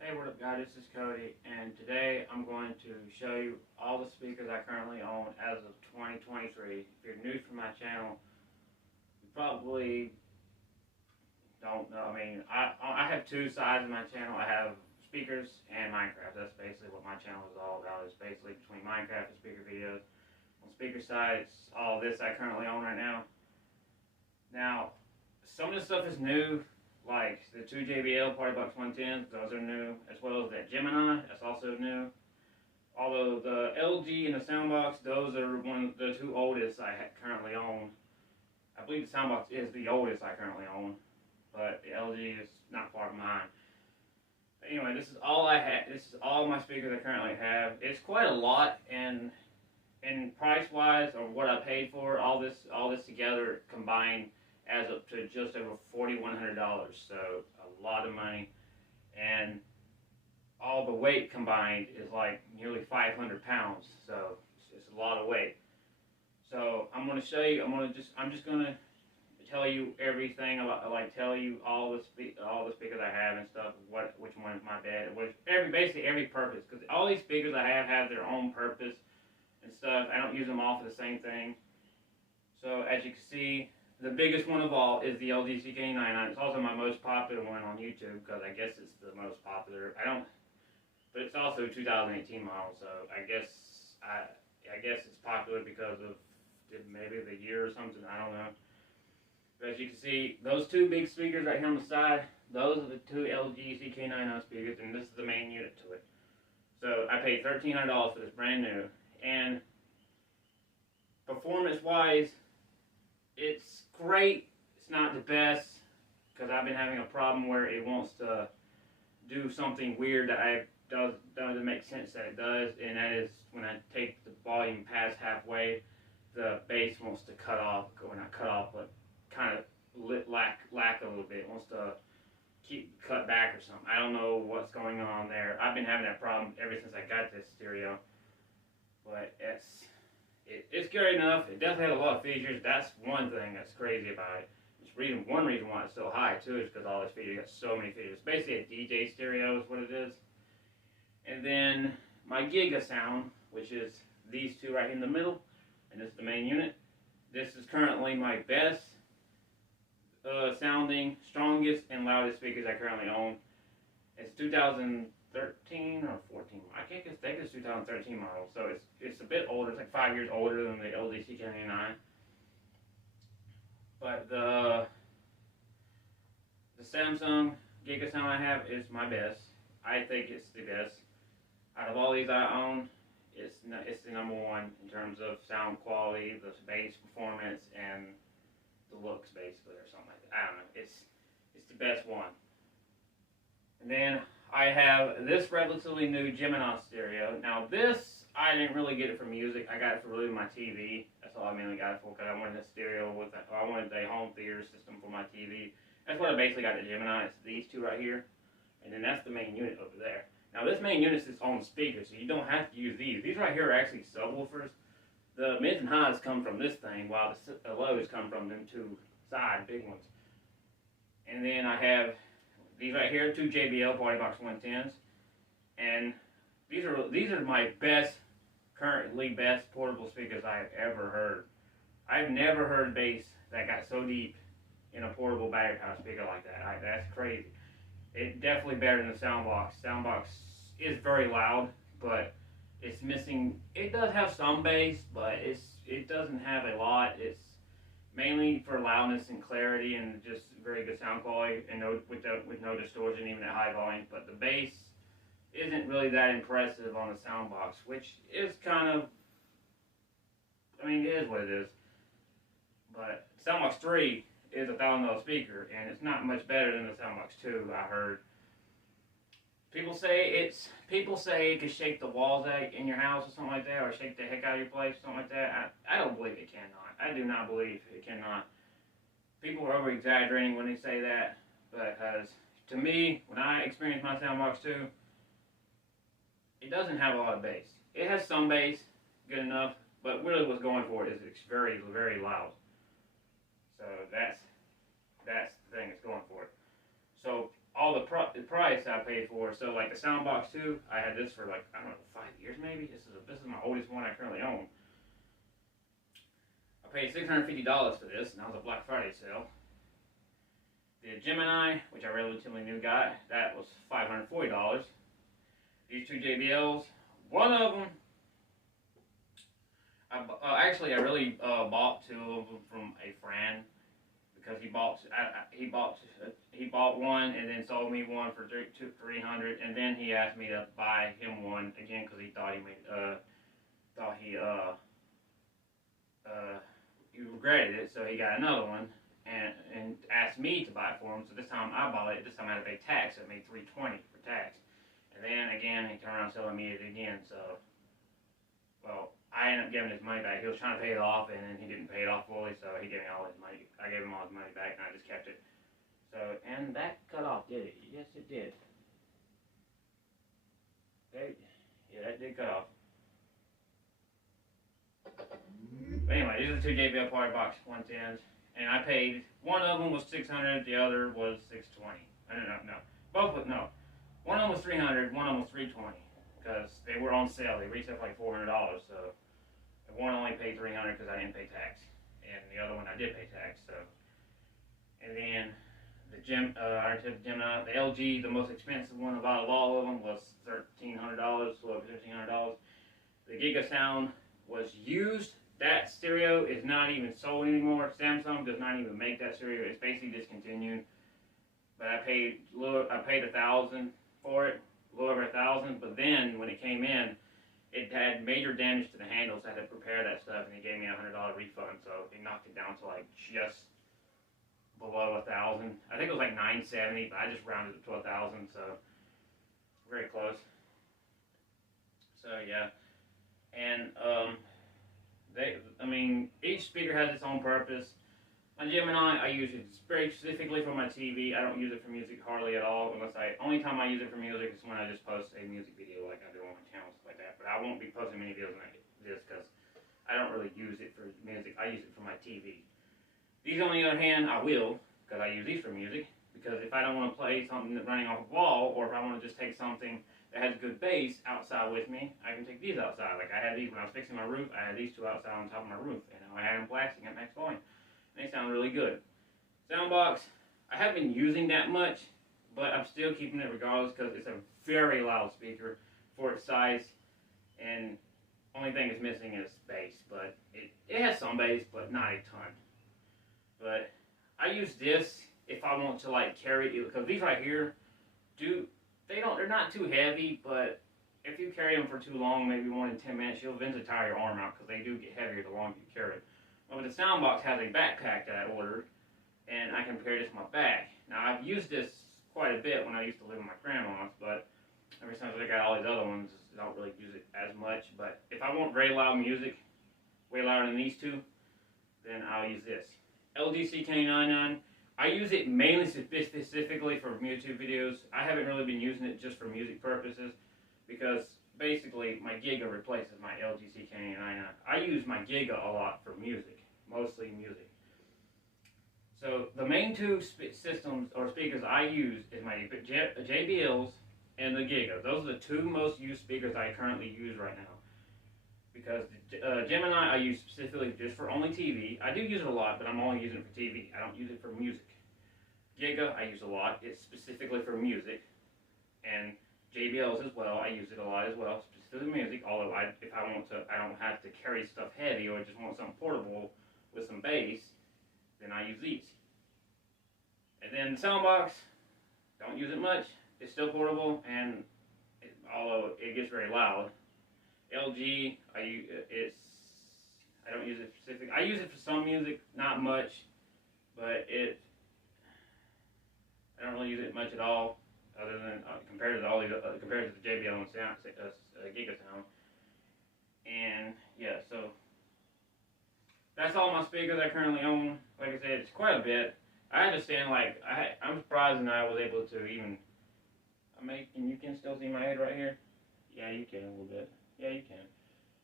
Hey, what up, guys? This is Cody, and today I'm going to show you all the speakers I currently own as of 2023. If you're new to my channel, you probably don't know. I have two sides of my channel. I have speakers and Minecraft. That's basically what my channel is all about. It's basically between Minecraft and speaker videos. On the speaker side, it's all this I currently own right now. Now, some of the stuff is new. Like the two JBL Party Box 110s, those are new, as well as that Gemini, that's also new. Although the LG and the Soundbox, those are one of the two oldest I currently own. I believe the Soundbox is the oldest I currently own, but the LG is not far behind. Anyway, this is all I have. This is all my speakers I currently have. It's quite a lot, and price wise, or what I paid for all this together combined adds up to just over $4,100. So a lot of money, and all the weight combined is like nearly 500 pounds. So it's a lot of weight. So I'm going to show you. I'm just going to tell you everything about, like, tell you all the speakers I have and stuff. Which one is my bed? Basically every purpose, because all these speakers I have their own purpose and stuff. I don't use them all for the same thing. So as you can see, the biggest one of all is the LG CK99. It's also my most popular one on YouTube because I guess it's the most popular. But it's also 2018 model, so I guess it's popular because of maybe the year or something. I don't know. But as you can see, those two big speakers right here on the side, those are the two LG CK99 speakers, and this is the main unit to it. So I paid $1,300 for this brand new, and performance-wise, it's great. It's not the best because I've been having a problem where it wants to do something weird that doesn't make sense that it does, and that is when I take the volume past halfway, the bass wants to cut off, or not cut off, but kind of lack a little bit. It wants to cut back or something. I don't know what's going on there. I've been having that problem ever since I got this stereo, but it's good enough. It definitely has a lot of features. That's one thing that's crazy about it. One reason why it's so high too is because all this features. Got so many features. It's basically a DJ stereo is what it is. And then my Giga Sound, which is these two right in the middle, and this is the main unit. This is currently my best sounding, strongest, and loudest speakers I currently own. It's 2013 or 14. I think it's 2013 model, so it's a bit older. It's like 5 years older than the LG CK99. But the Samsung Giga Sound I have is my best. I think it's the best out of all these I own. It's the number one in terms of sound quality, the bass performance, and the looks, basically, or something like that. I don't know. It's the best one. And then I have this relatively new Gemini stereo. Now this, I didn't really get it for music. I got it for really my TV. That's all I mainly got it for, because I wanted a stereo I wanted a home theater system for my TV. That's what I basically got the Gemini. It's these two right here. And then that's the main unit over there. Now this main unit is its own speaker, so you don't have to use these. These right here are actually subwoofers. The mids and highs come from this thing, while the lows come from them two side big ones. And then I have these right here, two JBL Party Box 110s, and these are my currently best portable speakers I have ever heard. I've never heard bass that got so deep in a portable battery powered speaker like that. That's crazy. It's definitely better than the Soundbox. Soundbox is very loud, but it's missing. It does have some bass, but it doesn't have a lot. It's mainly for loudness and clarity and just very good sound quality, and with no distortion even at high volume. But the bass isn't really that impressive on the Soundbox, which is kind of, it is what it is. But Soundbox 3 is a $1,000 speaker, and it's not much better than the Soundbox 2, I heard. People say it can shake the walls in your house or something like that, or shake the heck out of your place or something like that. I don't believe it cannot. I do not believe it cannot. People are over exaggerating when they say that, because to me, when I experienced my Soundbox 2, it doesn't have a lot of bass. It has some bass, good enough, but really what's going for it is it's very, very loud. So that's the thing that's going for it. So all all the price I paid for. So like the Soundbox 2, I had this for like, I don't know, 5 years maybe. This is my oldest one I currently own. I paid $650 for this, and that was a Black Friday sale. The Gemini, which I relatively new got, that was $540. These two JBLs, one of them, actually I really bought two of them from a friend because he bought one and then sold me one for $300, and then he asked me to buy him one again because he thought he regretted it, so he got another one. And asked me to buy it for him. So this time I bought it. This time I had to pay tax. It made $320 for tax. And then again, he turned around selling me it again. So, well, I ended up giving his money back. He was trying to pay it off, and then he didn't pay it off fully. So he gave me all his money. I gave him all his money back, and I just kept it. So, and that cut off, did it? Yes, it did. Okay. Yeah, that did cut off. But anyway, these are the two JBL Party Box 110s. And I paid, one of them was $600, the other was $620. I don't know, no. Both was, no. One of them was $300, one of them was $320. Because they were on sale. They retailed for like $400, so. One only paid $300 because I didn't pay tax. And the other one I did pay tax, so. And then the Gemini, the LG, the most expensive one of all of them was $1,300, so $1,500. The Giga Sound was used. That stereo is not even sold anymore. Samsung does not even make that stereo. It's basically discontinued. But I paid $1,000 for it, a little over $1,000. But then when it came in, it had major damage to the handles. I had to repair that stuff, and he gave me a $100 refund. So he knocked it down to like just below $1,000. I think it was like $970, but I just rounded it to $1,000. So very close. So yeah, and each speaker has its own purpose. On Gemini, I use it very specifically for my TV. I don't use it for music hardly at all, only time I use it for music is when I just post a music video like I do on my channel, stuff like that. But I won't be posting many videos like this because I don't really use it for music. I use it for my TV. These, on the other hand, I will, because I use these for music. Because if I don't want to play something that's running off a wall, or if I want to just take something that has good bass outside with me, I can take these outside. Like I had these when I was fixing my roof. I had these two outside on top of my roof, and I had them blasting at max volume. And they sound really good. Soundbox, I haven't been using that much, but I'm still keeping it regardless because it's a very loud speaker for its size. And only thing it's missing is bass, but it has some bass, but not a ton. But I use this if I want to like carry it, because these right here they're not too heavy, but if you carry them for too long, maybe more than 10 minutes, you'll eventually tire your arm out because they do get heavier the longer you carry it. But the Soundbox has a backpack that I ordered, and I can carry this in my bag. Now I've used this quite a bit when I used to live with my grandma's, but ever since I got all these other ones, I don't really use it as much. But if I want very loud music, way louder than these two, then I'll use this. LG CK99. I use it mainly specifically for YouTube videos. I haven't really been using it just for music purposes because basically my Giga replaces my LG CK99. I use my Giga a lot for music, mostly music. So the main two systems or speakers I use is my JBLs and the Giga. Those are the two most used speakers I currently use right now. Because Gemini I use specifically just for only TV. I do use it a lot, but I'm only using it for TV. I don't use it for music. Giga I use a lot. It's specifically for music. And JBLs as well. I use it a lot as well, specifically music. Although if I want to, I don't have to carry stuff heavy or just want something portable with some bass, then I use these. And then the Soundbox, don't use it much. It's still portable, and although it gets very loud. LG, I don't use it specific. I use it for some music, not much, but I don't really use it much at all, other than compared to the JBL and Giga Sound. And yeah, so that's all my speakers I currently own. Like I said, it's quite a bit. I understand. I'm surprised that I was able to even you can still see my head right here. Yeah, you can a little bit. Yeah, you can.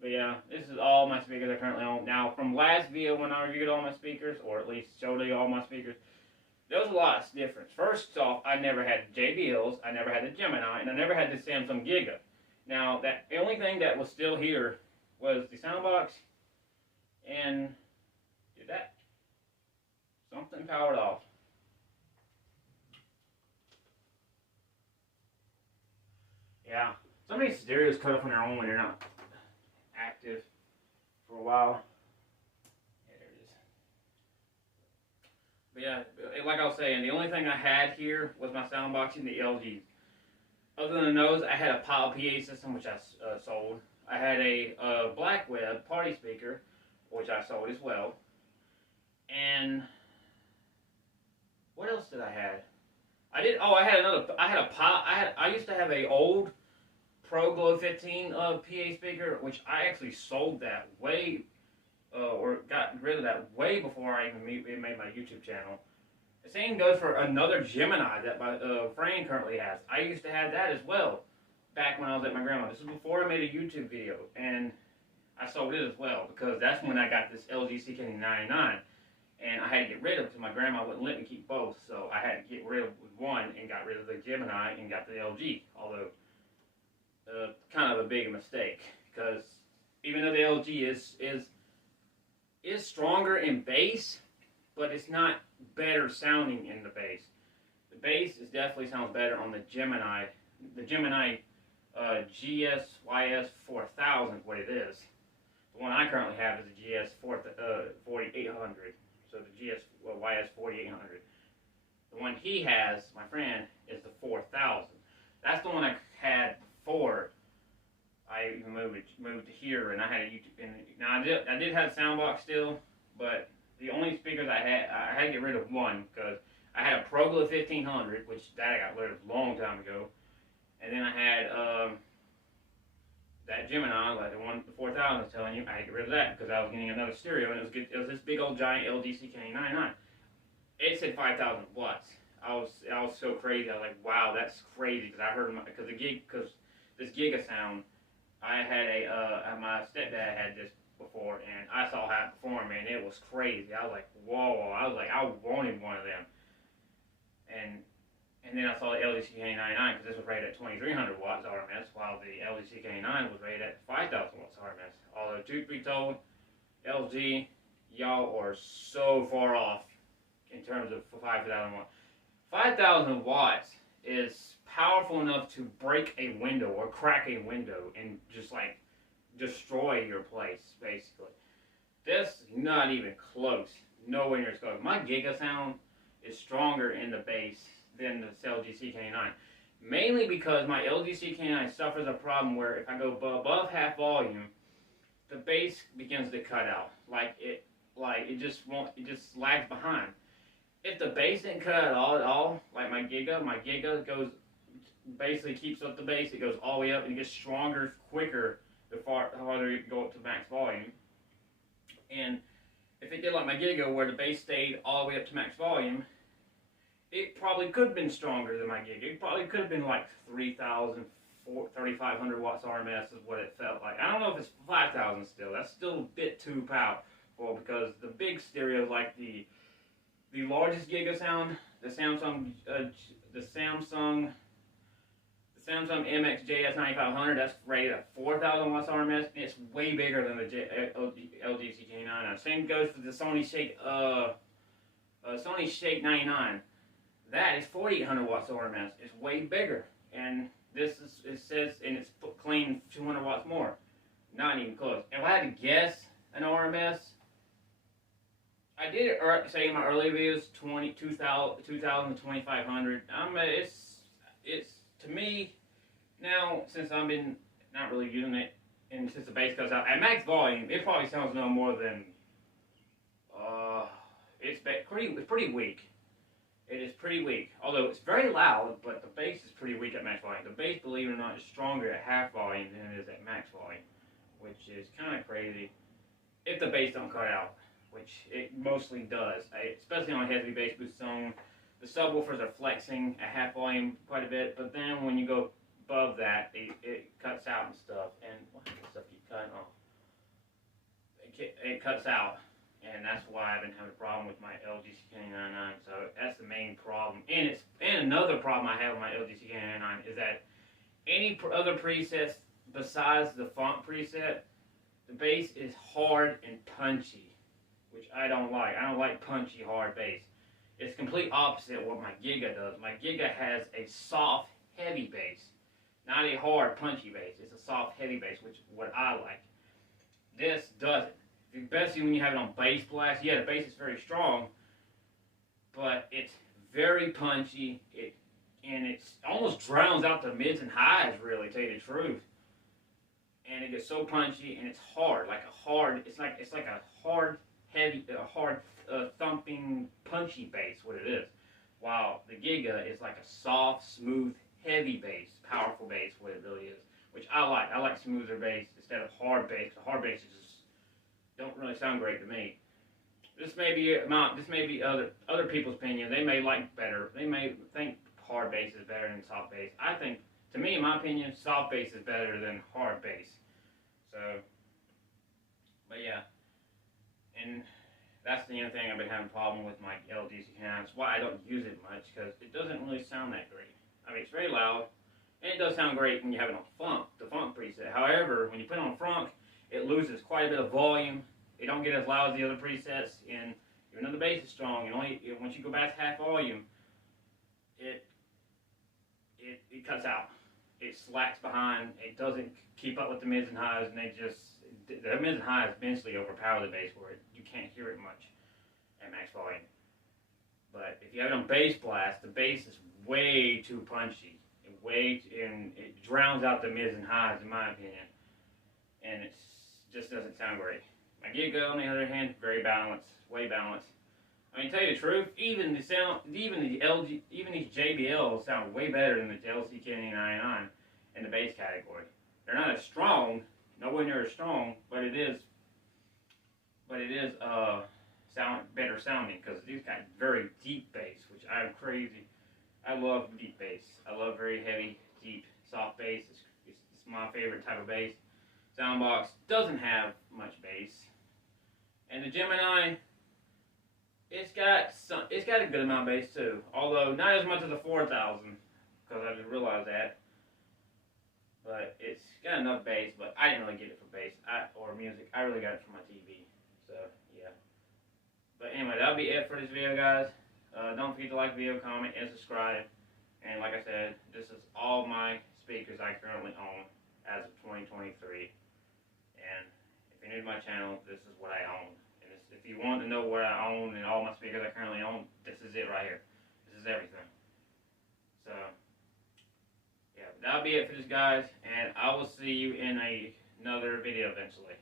But yeah, this is all my speakers I currently own. Now, from last video when I reviewed all my speakers, or at least showed you all my speakers, There was a lot of difference. First off, I never had JBLs, I never had the Gemini, and I never had the Samsung Giga. Now, the only thing that was still here was the soundbox, and did that something powered off. Yeah, some of these stereos cut off on their own when they're not active for a while. Yeah, there it is. But yeah, like I was saying, the only thing I had here was my soundbox and the LGs. Other than those, I had a Pile PA system, which I sold. I had a Blackweb party speaker, which I sold as well. And what else did I have? I did. Oh, I had another. I had a Pile. I used to have a old Pro Glow 15 PA speaker, which I actually sold that way, or got rid of that way before I even made my YouTube channel. The same goes for another Gemini that my friend currently has. I used to have that as well back when I was at my grandma. This is before I made a YouTube video, and I sold it as well because that's when I got this LG CK99, and I had to get rid of it because my grandma wouldn't let me keep both, so I had to get rid of one and got rid of the Gemini and got the LG, although kind of a big mistake because even though the LG is stronger in bass, but it's not better sounding in the bass. The bass definitely sounds better on the Gemini. The Gemini GS-YS 4000 what it is. The one I currently have is the GS 4800. So the GS-YS 4800. The one he has, my friend, is the 4000. That's the one I had before I even moved to here, and I had a YouTube. And now I did have a soundbox still, but the only speakers I had to get rid of one because I had a Pro Glow 1500, which that I got rid of a long time ago, and then I had that Gemini, like the 4000 I was telling you. I had to get rid of that because I was getting another stereo, and it was this big old giant LG CK99. It said 5,000 watts. I was so crazy. I was like, wow, that's crazy because I heard because this Giga sound. I had my stepdad had this before, and I saw how it performed, and it was crazy. I was like, whoa! I was like, I wanted one of them. And then I saw the LG CK99 because this was rated at 2,300 watts RMS, while the LG CK9 was rated at 5,000 watts RMS. Although, truth be told, LG, y'all are so far off in terms of 5,000 watts. 5,000 watts is powerful enough to break a window or crack a window and just like destroy your place, basically. This is not even close. Nowhere near as close. My Giga sound is stronger in the bass than the LG CK9. Mainly because my LG CK9 suffers a problem where if I go above half volume, the bass begins to cut out. It just lags behind. If the bass didn't cut at all, like my Giga goes, basically keeps up the bass, it goes all the way up and gets stronger quicker the farther you go up to max volume. And if it did like my Giga where the bass stayed all the way up to max volume, it probably could have been stronger than my Giga. It probably could have been like 3,000, 3,500 watts RMS is what it felt like. I don't know if it's 5,000 still. That's still a bit too powerful because the big stereos like the largest Giga sound, the Samsung MX JS9500, that's rated at 4,000 watts RMS, and it's way bigger than the LG CK9. Same goes for the Sony Shake 99. That is 4,800 watts RMS. It's way bigger, and it says, and it's clean 200 watts more. Not even close. If I had to guess an RMS, I did say in my early videos 2,000 to 2,500. It's to me now, since I've been not really using it, and since the bass goes out at max volume, it probably sounds no more than it's pretty weak. It is pretty weak, although it's very loud, but the bass is pretty weak at max volume. The bass, believe it or not, is stronger at half volume than it is at max volume, which is kind of crazy if the bass don't cut out, which it mostly does, especially on a heavy bass boost song. The subwoofers are flexing at half volume quite a bit, but then when you go above that, it cuts out and stuff. And why does this stuff keep cutting off? It cuts out. and that's why I've been having a problem with my LG CK99. So that's the main problem. And another problem I have with my LG CK99 is that any other presets besides the font preset, the bass is hard and punchy, which I don't like. I don't like punchy, hard bass. It's complete opposite of what my Giga does. My Giga has a soft, heavy bass, not a hard, punchy bass. It's a soft, heavy bass, which is what I like. This doesn't. Especially when you have it on bass blast. Yeah, the bass is very strong, but it's very punchy. And it almost drowns out the mids and highs, really, to tell you the truth. And it gets so punchy, and it's hard, it's like a hard, heavy, thumping, punchy bass, what it is. While the Giga is like a soft, smooth, heavy bass, powerful bass, what it really is, which I like. I like smoother bass instead of hard bass. The hard bass just don't really sound great to me. This may be other people's opinion. They may like better. They may think hard bass is better than soft bass. I think, to me, in my opinion, soft bass is better than hard bass. So, but yeah, and that's the other thing I've been having a problem with my LG CK9. It's why I don't use it much, because it doesn't really sound that great. I mean, it's very loud, and it does sound great when you have it on the funk preset. However, when you put it on funk, it loses quite a bit of volume. It don't get as loud as the other presets, and even though the bass is strong, and once you go back to half volume, it cuts out. It slacks behind. It doesn't keep up with the mids and highs, and the mids and highs eventually overpower the bass where you can't hear it much at max volume. But if you have it on bass blast, the bass is way too punchy. And it drowns out the mids and highs, in my opinion, and it just doesn't sound great. My Giga, on the other hand, very balanced, way balanced. I mean, to tell you the truth, even these JBLs sound way better than the LG CK99 in the bass category. They're not as strong, nowhere near as strong, but it is better sounding, because these got very deep bass, which I'm crazy. I love deep bass. I love very heavy, deep, soft bass. It's my favorite type of bass. Soundbox doesn't have much bass, and the Gemini, it's got a good amount of bass too, although not as much as the 4000, because I just realized that. But it's got enough bass, but I didn't really get it for bass or music. I really got it for my TV. So yeah. But anyway, that'll be it for this video, guys. Don't forget to like the video, comment, and subscribe. And like I said, this is all my speakers I currently own as of 2023. And if you're new to my channel, this is what I own. And if you want to know what I own and all my speakers I currently own, this is it right here. This is everything. So, yeah, that'll be it for this, guys. And I will see you in another video eventually.